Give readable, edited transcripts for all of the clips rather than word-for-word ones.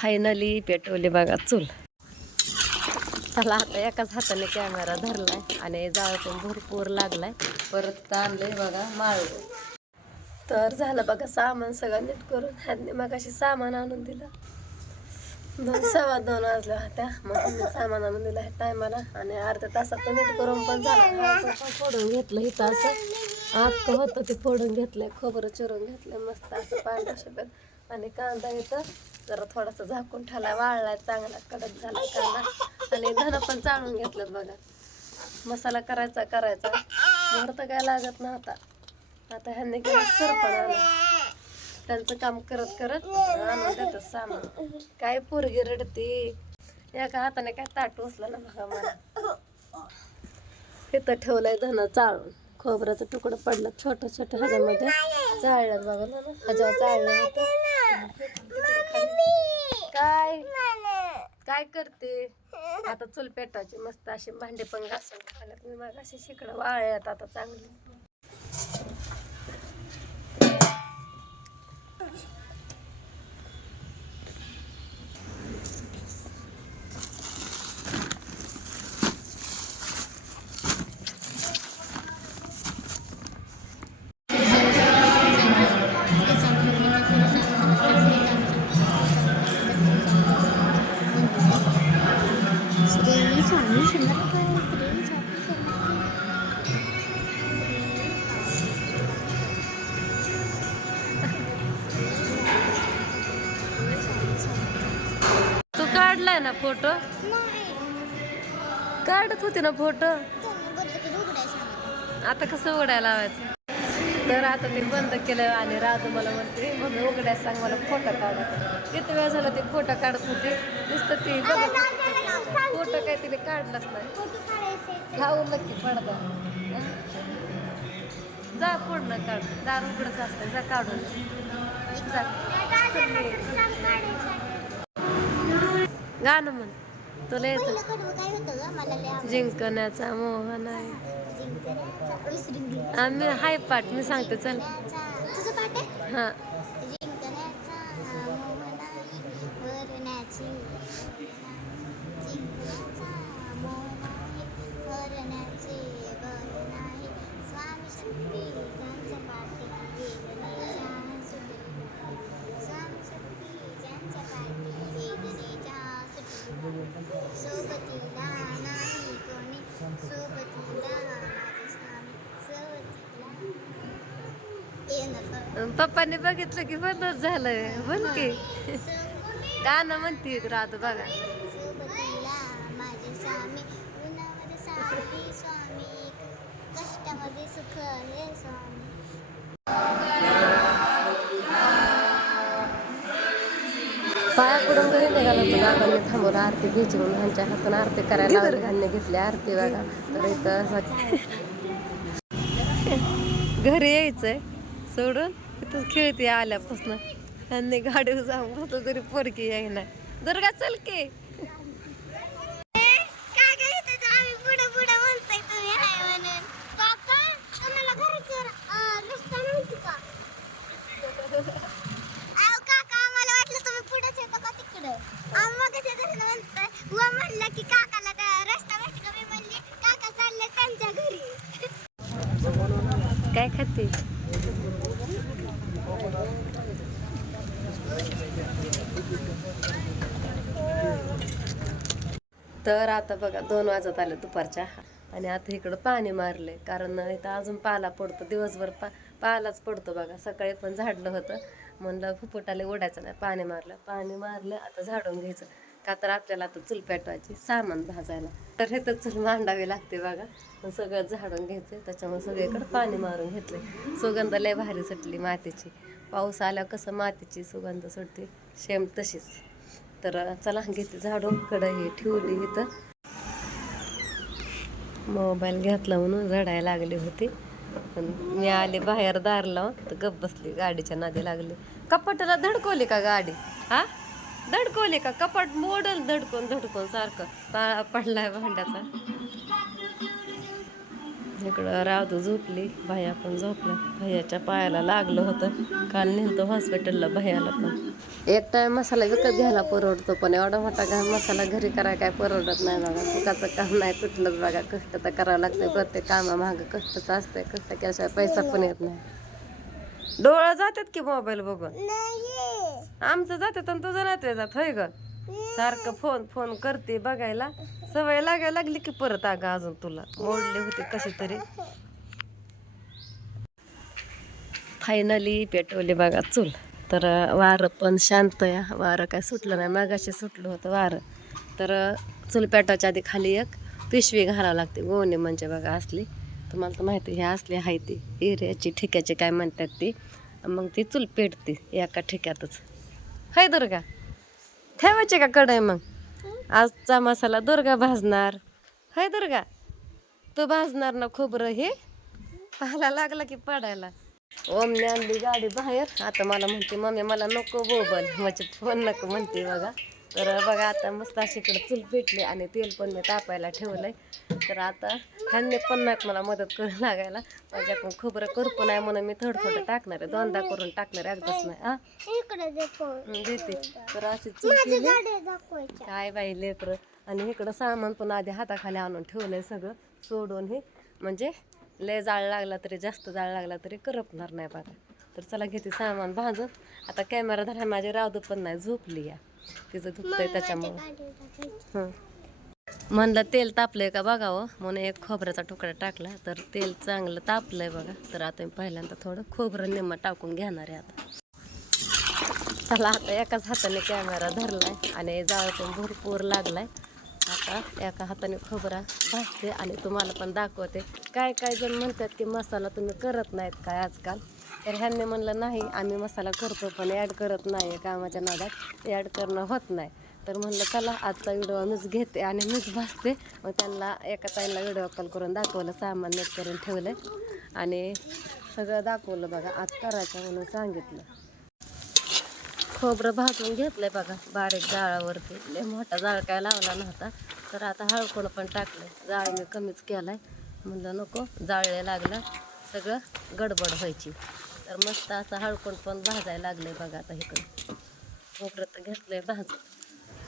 Finally पेटवली बघा चूल. चला आता एकाच हाताने कॅमेरा धरलाय आणि जाळ पण भरपूर लागलाय. परत आणलंय बघा माळव. तर झालं बघा सामान सगळं नीट करून. ह्यांनी मग अशी सामान आणून दिलं. 2:15 वाजल्या होत्या. मग सामान आणून दिलं ह्या टायमाला आणि अर्ध्या तासात नीट करून पण झालं. पण फोडून घेतलं इथं असं अख्खं होतं ते फोडून घेतलंय. खोबरं चिरून घेतलंय मस्त असं पांढरं सफेद. आणि कांदा इथं जरा थोडासा झाकून ठेवलाय, वाळलाय चांगला, कडक झाला कांदा. आणि धन पण चाळून घेतलं बघा. मसाला करायचा मुहूर्त काय लागत नव्हता. आता ह्यांनी केलं सरपण आणून. त्यांचं काम करत करत आणून देतात सामान. काय पोरगी रडते. एका हाताने काय ताट उचलं ना बघा मला. इथं ठेवलंय धन चाळून. खोबऱ्याचं तुकडं पडलं छोटं छोटं ह्याच्यामध्ये चाळलं बघा ना. ह्याच्यावर चाळलं होतं. काय काय करते आता? चूल पेटायची मस्त अशी भांडे पण घासून ठेवल्यात मी मग अशी शिकडं वाळल्यात आता चांगली. तू काढलाय ना फोटो? काढत होती ना फोटो. आता कसं उघडायला लावायचं? तर आता ते बंद केलं आणि राधू मला म्हणते मम्मी उघडायला सांग, मला फोटो काढायचा. किती वेळ झाला ते फोटो काढत होते. नुसतं ती फोटो काय तिने काढलाच नाही. खाऊ नक्की पडदा. जा पूर्ण काढ. दार उघडच असतं. जा काढून जा. गाणं म्हण. तुला येतं? जिंकण्याचा मोह नाही. आम्ही हाय पाठ मी सांगते चल. हा. पप्पांनी बघितलं की बंदच झालंय. बोल की गाणं म्हणते राधू बघा. पाया पडून घरी निघाला होतो. दादांनी थांबवलं आरती घ्यायची म्हणून. ह्यांच्या हातून आरती करायला ह्यांनी घेतली आरती बघा. तर इथं घरी यायचंय सोडून इथंच खेळते आल्यापासून. ह्यांनी गाडीवर जाऊन बसलं तरी पोरकी यायना. दुर्गा चल की. काय खाते? तर आता बघा 2 वाजत आले दुपारच्या. आणि आता इकडं पाणी मारलंय कारण इथं अजून पाला पडतो. दिवसभर पालाच पडतो बघा. सकाळी पण झाडलं होतं. म्हणलं फुफुटाले ओढायचं नाही. पाणी मारलं आता झाडून घ्यायचं. का तर आपल्याला आता चूल पेटवायची सामान भाजायला. तर हे तर चूल मांडावी लागते बघा. पण सगळं झाडून घ्यायचं. त्याच्यामुळे सगळीकडे पाणी मारून घेतलंय. सुगंध लय भारी सुटली मातीची. पाऊस आल्यावर कसं मातीची सुगंध सुटते सेम तशीच. तर चला घेते झाडून. कढई ठेवली इथं. मोबाईल घेतला म्हणून रडायला लागली होती. पण मी आले बाहेर दार लावून तर गप बसली. गाडीच्या नादी लागली. कपाटाला धडकवली का गाडी? हा धडकवली का? कपाट मोडल धडकून सारखं पडलाय भांड्याचा. इकडं राधू झोपली, भैया पण झोपला. भैयाच्या पायाला लागलं होतं, काल नेलतो हॉस्पिटलला भैयाला पण. एक टाइम मसाला विकत घ्यायला परवडतो, पण एवढा मोठा मसाला घरी करायला काय परवडत नाही बघा. सुखाचं काम नाही कुठलंच बघा, कष्ट तर करावं लागतंय. प्रत्येक कामामागं कष्टच असतंय, कष्ट केल्याशिवाय पैसा पण येत नाही. डोळं जातात की मोबाईल बघून. आमचं जातात आणि तुझं नाही जात, होय ग. सारखं फोन फोन करते बघायला, सवय लागायला लागली की परत. अगं अजून तुला मोडले होते कसे तरी. फायनली पेटवली बघा चूल. तर वारं पण शांत आहे, वारं काय सुटलं नाही. मगाशी सुटलं होतं वारं. तर चूल पेटवायच्या आधी खाली एक पिशवी घालावं लागते, गोणी म्हणजे बघा असली. तुम्हाला तर माहिती हे असली आहे ती हिऱ्याची ठिक्याची काय म्हणतात ती. मग ती चूल पेटते एका ठिक्यातच. हाय दुर्गा, ठेवायचे का कढई? मग आजचा मसाला दुर्गा भाजणार. हाय दुर्गा, तू भाजणार ना खोबरं हे? पाहायला लागला की पडायला. ओमने आणली गाडी बाहेर. आता मला म्हणते मम्मी मला नको बोबल, म्हणजे फोन नको म्हणते बघा. तर बघा आता मस्त अशी इकडे चूल पेटली आणि तेल पण मी तापायला ठेवलंय. तर आता ह्यांनी पण नाहीत मला मदत करू लागायला. माझ्याकडून खोबरं करपू नाही म्हणून मी थोडं टाकणार आहे, दोनदा करून टाकणार आहे, एकदाच नाही. देते. तर अशी चूल केली काय बाई लेकरं. आणि इकडं सामान पण आधी हाताखाली आणून ठेवलंय सगळं सोडून. हे म्हणजे लय जाळ लागला तरी, जास्त जाळ लागला तरी करपणार नाही बघा. तर चला घेते सामान भाजून. आता कॅमेरा धरा, माझी राधू पण नाही झोपली या, तिचं दुखतंय त्याच्यामुळं. म्हणलं तेल तापलंय का बघावं म्हणून एक खोबऱ्याचा तुकडा टाकला. तर तेल चांगलं तापलंय बघा. तर आता मी पहिल्यांदा थोडं खोबरं निम्म टाकून घेणार आहे आता. चला आता एकाच हाताने कॅमेरा धरलाय आणि जाळ पण भरपूर लागलाय. आता एका हाताने खोबरा भाजते आणि तुम्हाला पण दाखवते. काय काय जण म्हणतात की मसाला तुम्ही करत नाहीत काय आजकाल. तर ह्यांनी म्हणलं नाही, आम्ही मसाला करतो पण ॲड करत नाही, कामाच्या नादात ॲड करणं होत नाही. तर म्हणलं चला आजचा व्हिडिओ मीच घेते आणि मीच भाजते. मग त्यांना एका ताईला व्हिडिओ कॉल करून दाखवलं, सामान नीट करून ठेवलं आणि सगळं दाखवलं बघा. आज करायचं म्हणून सांगितलं. खोबरं भाजून घेतलंय बघा बारीक जाळावरती. लय मोठा जाळ काय लावला नव्हता. तर आता हळकुंड पण टाकलंय, जाळ मी कमीच केलाय. म्हणलं नको जाळले लागलं सगळं गडबड व्हायची. तर मस्त असं हळकुंड पण भाजायला लागलंय बघा. आता इकडं खोबरं तर घेतलंय भाजून.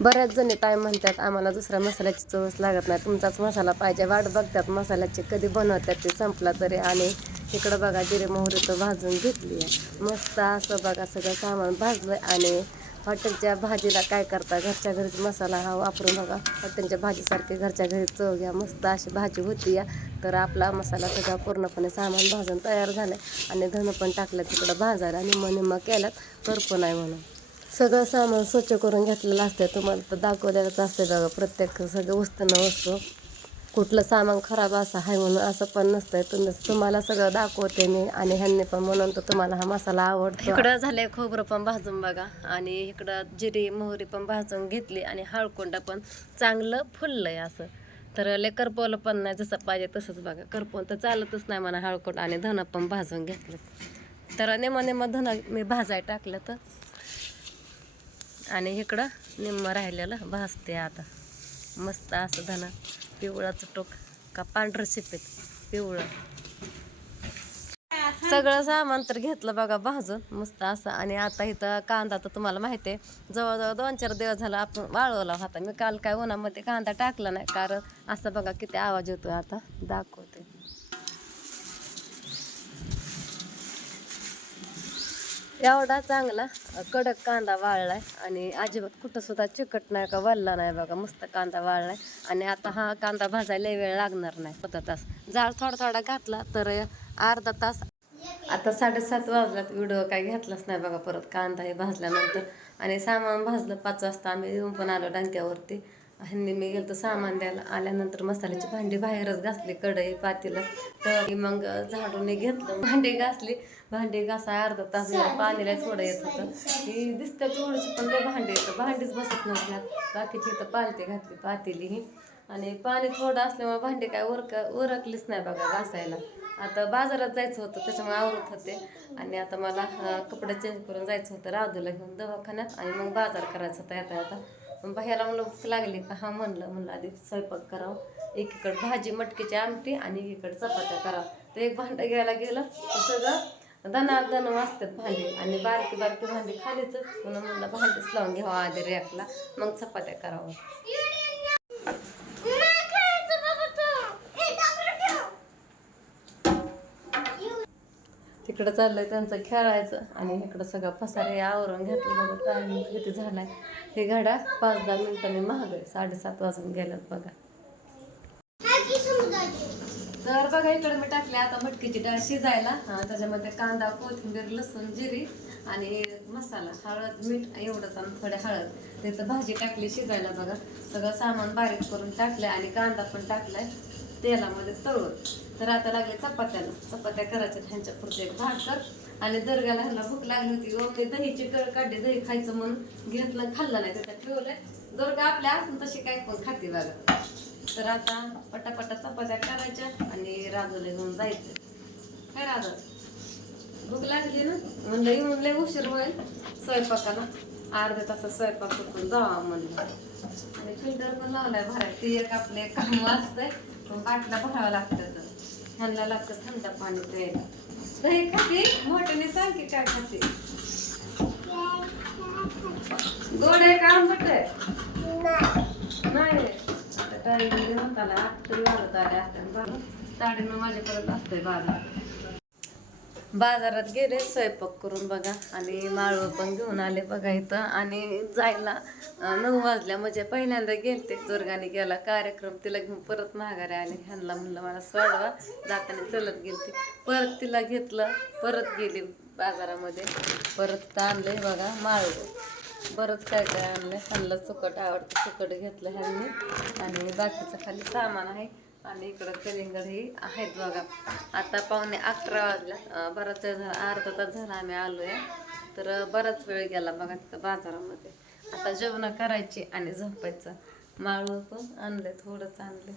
बऱ्याच जणी काय म्हणतात आम्हाला दुसऱ्या मसाल्याची चवच लागत नाही, तुमचाच मसाला पाहिजे. वाट बघतात मसाल्याची कधी बनवतात ते संपला तरी. आणि इकडं बघा जिरे मोहरी तर भाजून घेतली आहे मस्त असं बघा. सगळं सामान भाजलं. आणि हॉटेलच्या भाजीला काय करता, घरच्या घरीच मसाला हा वापरून बघा. हॉटेलच्या भाजीसारखी घरच्या घरी चव घ्या, मस्त अशी भाजी होती या. तर आपला मसाला सगळा पूर्णपणे सामान भाजून तयार झालं आणि धनं पण टाकलं तिकडं भाजायला. निम्म केल्यात करपू नाही म्हणून. सगळं सामान स्वच्छ करून घेतलेलं असतं, तुम्हाला तर दाखवलेलंच असतं बघा. प्रत्येक सगळं वस्तू न वस्तू कुठलं सामान खराब असं आहे म्हणून असं पण नसतंय. तुम्हाला सगळं दाखवते मी. आणि ह्यांनी पण म्हणून तर तुम्हाला हा मसाला आवडतो. इकडं झालंय खोबरं पण भाजून बघा. आणि इकडं जिरी मोहरी पण भाजून घेतली आणि हळकुंड पण चांगलं फुललंय असं. तर लय करपवलं पण नाही, जसं पाहिजे तसंच बघा. करपवून तर चालतच नाही म्हणा हळकुंड. आणि धनं पण भाजून घेतलं. तर नेम धनं मी भाजाय टाकलं तर. आणि इकडं निम्म राहिलेलं भाजते आता. मस्त असं धनं पिवळा चुटूक का पांढरं शिपीत पिवळं सगळं सामान तर घेतलं बघा भाजून मस्त असं. आणि आता इथं कांदा तर तुम्हाला माहिती आहे जवळजवळ 2-4 दिवस झाला आपण वाळवला होता. मी काल काय उन्हामध्ये कांदा टाकला नाही, कारण असं बघा किती आवाज येतोय. आता दाखवते. एवढा चांगला कडक कांदा वाळलाय आणि अजिबात कुठं सुद्धा चिकट नाही का वल्ला नाही बघा. मस्त कांदा वाळलाय. आणि आता हा कांदा भाजायला वेळ लागणार नाही, अर्धा तास. जाळ थोडा घातला तर अर्धा तास. आता 7:30 वाजल्यात, व्हिडिओ काय घेतलाच नाही बघा परत कांदा हे भाजल्यानंतर. आणि सामान भाजलं 5 वाजता. आम्ही येऊन पण आलो डांक्यावरती. ह्यांनी मी गेलं तर सामान द्यायला. आल्यानंतर मसाल्याची भांडी बाहेरच घासली, कढई पातेलं. तर मग झाडून घेतलं, भांडी घासली. भांडी घासा अर्धा तास पाणीला थोडं येत होतं. ही दिसतं थोडीशी पण लय भांडी येतं, भांडीच बसत नव्हत्या. बाकीची इथं पालती घातली पातेली ही. आणि पाणी थोडं असल्यामुळे भांडी काय उरकलीच नाही बघा घासायला. आता बाजारात जायचं होतं त्याच्यामुळे आवरत होते. आणि आता मला कपडे चेंज करून जायचं होतं राधूला घेऊन दवाखान्यात. आणि मग बाजार करायचा होता येता येता. बाहेर म्हणलं भूक लागली का? हा म्हणलं आधी स्वयंपाक करावं. एकीकडे भाजी मटकीची आमटी आणि एकीकडे चपात्या करावं. तर एक भांडं घ्यायला गेलं तर सगळं दणादण वाजतात भांडी आणि बारकी बारकी भांडी खालीच. म्हणून म्हणलं भांडीच लावून घ्यावं आधी रॅकला, मग चपात्या करावं. तिकडं चाललंय त्यांचं खेळायचं आणि इकडं सगळं पसारे आवरून घेतलं. बघा टायमिंग किती झालाय. हे घड्या 5-10 मिनिटांनी महाग आहे. 7:30 वाजून गेल्यात बघा. तर बघा इकडे मी टाकले आता मटकीची डाळ शिजायला. त्याच्यामध्ये कांदा, कोथिंबीर, लसूण, जिरी आणि मसाला, हळद, मीठ एवढंच आणि थोडे हळद. तिथं भाजी टाकली शिजायला बघा. सगळं सामान बारीक करून टाकलंय आणि कांदा पण टाकलाय तेलामध्ये तळून. तर आता लागले चपात्या करायच्या. ह्यांच्या पुरते एक भाकर आणि दर्ग्याला ह्यांना भूक लागली होती. ओके दहीची कळ काढली, दही खायचं म्हणून घेतलं, खाल्लं नाही त्याच्यात ठेवलंय. दुर्गा आपल्या असून तशी काय पण खाते बघा. तर आता पटापटा चपात्या करायच्या आणि राजूला घेऊन जायचं. काय राजू, भूक लागली ना? म्हणलं येऊन लय उशीर होईल स्वयंपाकाला, अर्ध्या तासात स्वयंपाक करून जावा म्हणलं. आणि फिल्टर पण लावलाय भराय. ती एक आपले काम असतंय, पण बाटल्या भरावं लागतं. ह्यांना लागतं थंड पाणी प्यायला. दही खाते मोठ्याने सांग की काय खाते. गोड आहे का आंबट आहे? नाही. आता टाइम म्हणत आला 8 तरी वाजत आले असते. 9:30 वाजेपर्यंत असतंय बाजारात गेले स्वयंपाक करून बघा. आणि माळव पण घेऊन आले बघा इथं. आणि जायला 9 वाजल्या. म्हणजे पहिल्यांदा गेलते, दुर्गाने गेला कार्यक्रम, तिला घेऊन परत माघारी आले. ह्यांना म्हणलं मला सोडवा, जाताना चलत गेलते. परत तिला घेतलं, परत गेली बाजारामध्ये, परत आणले बघा माळव. बरंच काय काय आणलं. ह्यांना सुकट आवडतं, सुकट घेतलं ह्यांनी. आणि बाकीचं खाली सामान आहे. आणि इकडं कलिंगड हे आहेत बघा. आता 11:15 वाजला. बराच वेळ झाला, अर्धा तास झाला आम्ही आलोय. तर बराच वेळ गेला बघा तिथं बाजारामध्ये. आता जेवण करायची आणि झोपायचं. माळव पण आणले, थोडंच आणले.